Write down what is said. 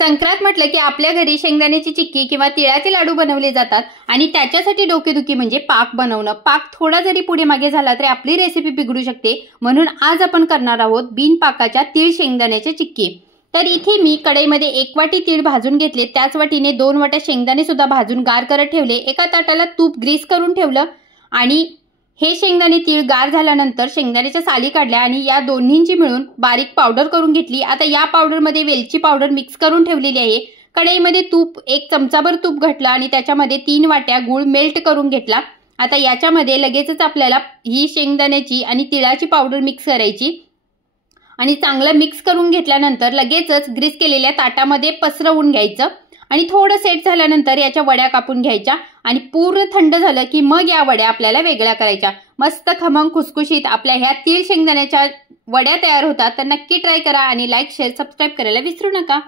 संक्रांत म्हटलं की आपल्या घरी शेंगदाण्याची चिक्की किंवा तिळाचे लाडू बनवले जातात आणि त्याच्यासाठी डोकेदुखी म्हणजे पाक बनवणं. पाक थोडा जरी पुढे मागे झाला तरी आपली रेसिपी बिघडू शकते. म्हणून आज आपण करणार आहोत बिन पाकाच्या तीळ शेंगदाण्याची चिक्की. तर इथे मी कढईमध्ये 1 वाटी तीळ भाजून घेतले, त्याच वाटीने 2 वाट्या शेंगदाणे सुद्धा भाजून गार करत ठेवले. एका ताटाला तूप ग्रीस करून ठेवलं आणि हे शेंगदाणे तीळ गार झाल्यानंतर शेंगदाण्याच्या साली काढल्या आणि या दोन्हींची मिळून बारीक पावडर करून घेतली. आता या पावडरमध्ये वेलची पावडर मिक्स करून ठेवलेली आहे. कढईमध्ये तूप 1 चमचाभर तूप घातलं आणि त्याच्यामध्ये 3 वाट्या गूळ मेल्ट करून घेतला. आता याच्यामध्ये लगेचच आपल्याला ही शेंगदाण्याची आणि तिळाची पावडर मिक्स करायची आणि चांगलं मिक्स करून घेतल्यानंतर लगेचच ग्रीस केलेल्या ताटामध्ये पसरवून घ्यायचं आणि थोडं सेट झाल्यानंतर याच्या वड्या कापून घ्यायच्या आणि पूर्ण थंड झालं की मग या वड्या आपल्याला वेगळ्या करायच्या. मस्त खमंग खुसखुशीत आपल्या ह्या तीळ शेंगदाण्याच्या वड्या तयार होतात. तर नक्की ट्राय करा आणि लाईक शेअर सबस्क्राईब करायला विसरू नका.